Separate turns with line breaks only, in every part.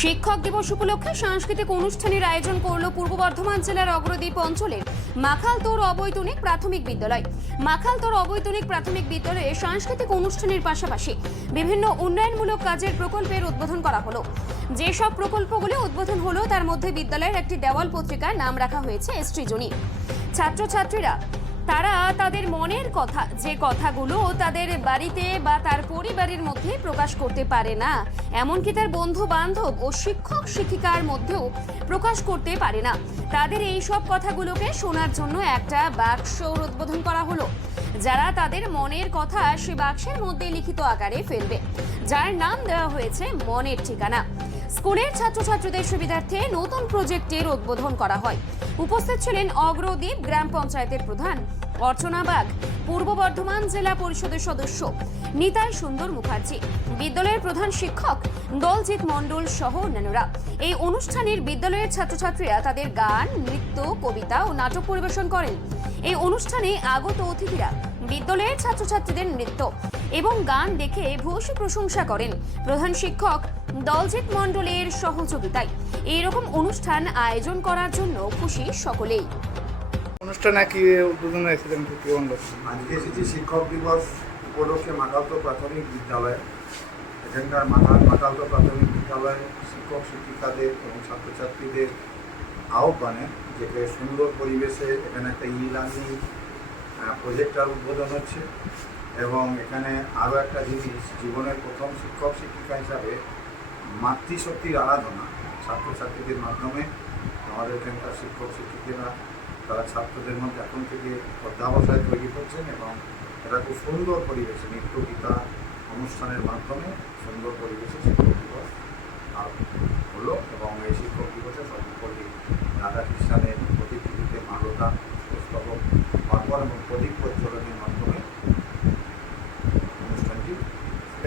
শিক্ষক দিবস উপলক্ষে সাংস্কৃতিক অনুষ্ঠানের আয়োজন করল পূর্ব বর্ধমান জেলার অগ্রদ্বীপ অঞ্চলের মাখালতোর অবৈতনিক প্রাথমিক বিদ্যালয়। মাখালতোর অবৈতনিক প্রাথমিক বিদ্যালয়ে সাংস্কৃতিক অনুষ্ঠানের পাশাপাশি বিভিন্ন উন্নয়নমূলক কাজের প্রকল্পের উদ্বোধন করা হলো। যেসব প্রকল্পগুলি উদ্বোধন হলো তার মধ্যে বিদ্যালয়ের একটি দেওয়াল পত্রিকার নাম রাখা হয়েছে সৃজনী ছাত্রছাত্রীরা তারা তাদের মনের কথা, যে কথাগুলো তাদের বাড়িতে বা তার পরিবারের মধ্যে প্রকাশ করতে পারে না। এমনকি তার বন্ধু বান্ধব ও শিক্ষক শিক্ষিকার মধ্যেও প্রকাশ করতে পারে না। তাদের এই সব কথাগুলোকে শোনার জন্য একটা বাক্স উদ্বোধন করা হলো, যারা তাদের মনের কথা সে বাক্সের মধ্যে লিখিত আকারে ফেলবে, যার নাম দেওয়া হয়েছে মনের ঠিকানা। স্কুলের ছাত্রছাত্রীদের সুবিধার্থে নতুন প্রজেক্টের উদ্বোধন করা হয়। উপস্থিত ছিলেন অগ্রদ্বীপ গ্রাম পঞ্চায়েতের প্রধান অর্চনা বাগ পূর্ব বর্ধমান জেলা পরিষদের সদস্য নিতাই সুন্দর মুখার্জি, বিদ্যালয়ের প্রধান শিক্ষক দলজিৎ মণ্ডল সহ অন্যান্যরা। এই অনুষ্ঠানের বিদ্যালয়ের ছাত্রছাত্রীরা তাদের গান, নৃত্য, কবিতা ও নাটক পরিবেশন করেন। এই অনুষ্ঠানে আগত অতিথিরা বিদ্যালয়ের ছাত্রছাত্রীদের নৃত্য এবং গান দেখে ভূয়সী প্রশংসা করেন। প্রধান শিক্ষক দলজিৎ মণ্ডলের সহযোগিতায় এইরকম অনুষ্ঠান আয়োজন করার জন্য খুশি সকলেই।
অনুষ্ঠানে কি উদ্বোধন হয়েছিলেন
আজকে এসেছি শিক্ষক দিবস উপলক্ষে মাকালতো প্রাথমিক বিদ্যালয়ে। এখানকার মাথা মাকালতো প্রাথমিক বিদ্যালয়ে শিক্ষক, শিক্ষিকাদের এবং ছাত্রছাত্রীদের আহ্বানে যেটা সুন্দর পরিবেশে এখানে একটা ই লার্নিং প্রজেক্টার উদ্বোধন হচ্ছে এবং এখানে আরও একটা জিনিস, জীবনের প্রথম শিক্ষক, শিক্ষিকা হিসাবে মাতৃশক্তির আরাধনা ছাত্রছাত্রীদের মাধ্যমে আমাদের এখানকার শিক্ষক, শিক্ষিকারা তারা ছাত্রদের মধ্যে এখন থেকে অধ্যাবসায় তৈরি করছেন এবং এটা খুব সুন্দর পরিবেশে নৃত্য গীতা অনুষ্ঠানের মাধ্যমে সুন্দর পরিবেশে শিক্ষক দিবস আর হলো এবং এই শিক্ষক দিবসে সর্বোপরি রাধাকৃষ্ণের প্রতিকৃতিতে মালতা পুস্তক অর্পণ এবং প্রদীপ প্রজ্বলনের মাধ্যমে অনুষ্ঠানটি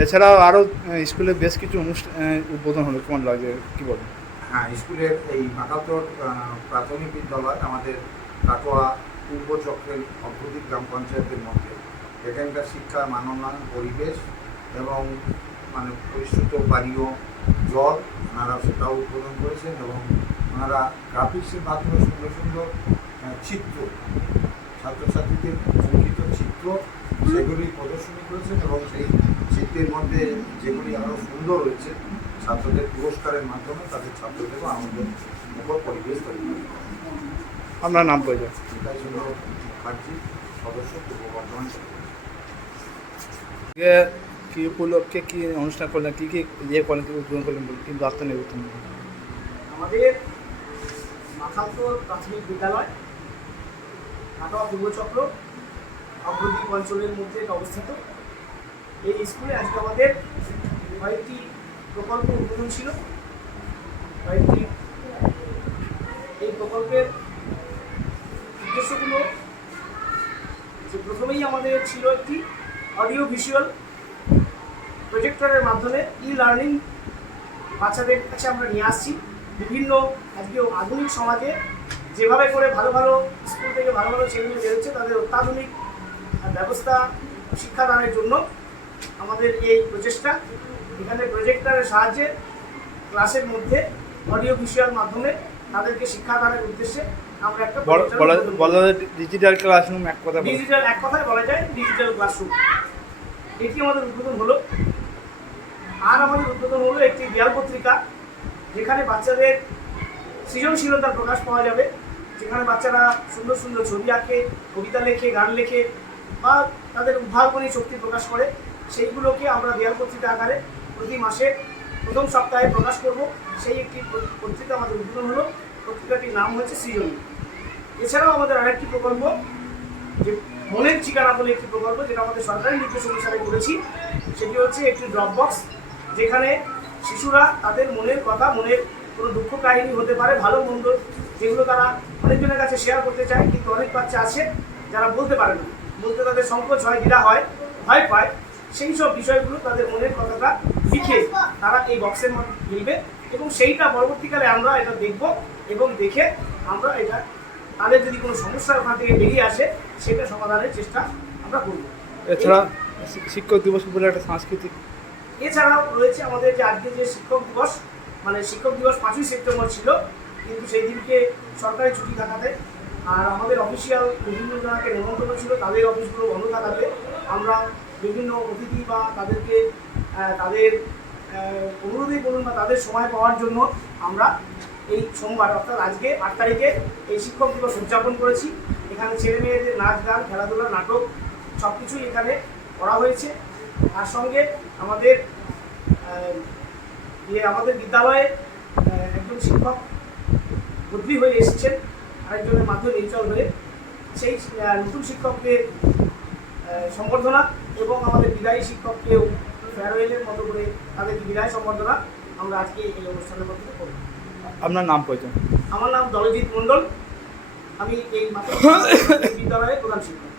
এছাড়াও আরও স্কুলে বেশ কিছু অনুষ্ঠান উদ্বোধন হলো। কেমন লাগে কি বলব?
হ্যাঁ স্কুলের এই মাকাতর প্রাথমিক বিদ্যালয় আমাদের কাটোয়া পূর্ব চক্রের অগ্রদীপ গ্রাম পঞ্চায়েতের মধ্যে। এখানকার শিক্ষার মানোন্নয়ন পরিবেশ এবং মানে পরিশ্রুত পানীয় জল ওনারা সেটাও উদ্বোধন করেছেন এবং ওনারা গ্রাফিক্সের মাধ্যমে সুন্দর সুন্দর চিত্র ছাত্রছাত্রীদের অঙ্কিত চিত্র সেগুলি প্রদর্শনী করেছেন এবং সেই চিত্রের মধ্যে যেগুলি আরও সুন্দর হয়েছে ছাত্রদের পুরস্কারের মাধ্যমে তাদের ছাত্রদেরও আনন্দ মুখর পরিবেশ তৈরি করে
আপনার নাম
জেলা।
কি উপলক্ষে কি অনুষ্ঠান করলেন কি কি ইয়ে করলেন কি উদ্বোধন করলেন? কিন্তু বার্তা নেই উত্তম
আমাদের মাথালতোর প্রাথমিক বিদ্যালয় কাটোয়া পূর্বচক্র অগ্রদীপ অঞ্চলের মধ্যে অবস্থিত এই স্কুলে আজকে আমাদের কয়েকটি প্রকল্প উদ্বোধন ছিল কয়েকটি এই প্রকল্পের উদ্দেশ্যগুলো যে প্রথমেই আমাদের ছিল একটি অডিও ভিজুয়াল প্রজেক্টরের মাধ্যমে ই লার্নিং বাচ্চাদের কাছে আমরা নিয়ে আসছি। বিভিন্ন আজকে আধুনিক সমাজে যেভাবে করে ভালো ভালো স্কুল থেকে ভালো ভালো ছেলেমেয়ে বেরোচ্ছে, তাদের অত্যাধুনিক ব্যবস্থা শিক্ষাদানের জন্য আমাদের এই প্রচেষ্টা। এখানে প্রজেক্টরের সাহায্যে ক্লাসের মধ্যে অডিও ভিজুয়াল মাধ্যমে তাদেরকে শিক্ষা শিক্ষাদানের উদ্দেশ্যে আমরা একটা
বলা যায় ডিজিটাল ক্লাসরুম এক কথা
ডিজিটাল এক কথায় বলা যায় ডিজিটাল ক্লাসরুম এটি আমাদের উদ্বোধন হলো। আর আমাদের উদ্বোধন হলো একটি দেয়াল পত্রিকা যেখানে বাচ্চাদের সৃজনশীলতার প্রকাশ পাওয়া যাবে। যেখানে বাচ্চারা সুন্দর সুন্দর ছবি আঁকে কবিতা লেখে গান লেখে বা তাদের উদ্ভাবনী শক্তি প্রকাশ করে। সেইগুলোকে আমরা দেয়াল পত্রিকা আকারে প্রতি মাসে প্রথম সপ্তাহে প্রকাশ করব। সেই একটি পত্রিকা আমাদের উদ্বোধন হলো। পত্রিকাটির নাম হচ্ছে সৃজনী এছাড়াও আমাদের আরেকটি প্রকল্প, যে মনের ঠিকানা বলে একটি প্রকল্প, যেটা আমাদের সরকারি নির্দেশ অনুসারে করেছি, সেটি হচ্ছে একটি ড্রপ বক্স যেখানে শিশুরা তাদের মনের কথা, মনের কোনো দুঃখ কাহিনী হতে পারে, ভালো মন্দ, যেগুলো তারা অনেকজনের কাছে শেয়ার করতে চায়, কিন্তু অনেক বাচ্চা আছে যারা বলতে পারে না। বলতে তাদের সংকোচ হয় দ্বিধা হয়, ভয় পায়, সেই সব বিষয়গুলো তাদের মনের কথাটা লিখে তারা এই বক্সের মধ্যে ফেলবে এবং সেইটা পরবর্তীকালে আমরা এটা দেখব এবং দেখে আমরা এটা তাদের যদি কোনো সমস্যা ওখান থেকে বেরিয়ে আসে সেটা সমাধানের চেষ্টা আমরা করব।
এছাড়া শিক্ষক দিবস বলে একটা সাংস্কৃতিক
এছাড়াও রয়েছে আমাদের যে আজকে যে শিক্ষক দিবস মানে শিক্ষক দিবস পাঁচই সেপ্টেম্বর ছিল কিন্তু সেই দিনকে সরকারি ছুটি থাকাতে আর আমাদের অফিসিয়াল বিভিন্ন জনকে নেমন্তন্ন ছিল তাদের অফিসগুলো বন্ধ থাকাতে আমরা বিভিন্ন অতিথি বা তাদেরকে তাদের অনুরোধই বলুন বা তাদের সময় পাওয়ার জন্য আমরা এই সোমবার অর্থাৎ আজকে আট তারিখে এই শিক্ষক দিবস উদযাপন করেছি। এখানে ছেলে মেয়েদের নাচ গান খেলাধুলা নাটক সব কিছুই এখানে করা হয়েছে। তার সঙ্গে আমাদের আহ, যে আমাদের বিদ্যালয়ে একজন শিক্ষক বদলি হয়ে এসেছেন আরেকজনের মাধ্যমে নির্চল হয়ে সেই নতুন শিক্ষকদের আহ, সম্বর্ধনা এবং আমাদের বিদায়ী শিক্ষককেও ফেয়ারওয়েলের মতো করে তাদেরকে বিদায় সম্বর্ধনা আমরা আজকে এই অনুষ্ঠানের মধ্যে করব।
আপনার নাম পরিচয়?
আমার নাম দলজিৎ মণ্ডল। আমি এই মাত্র বিদ্যালয়ের প্রধান শিক্ষক।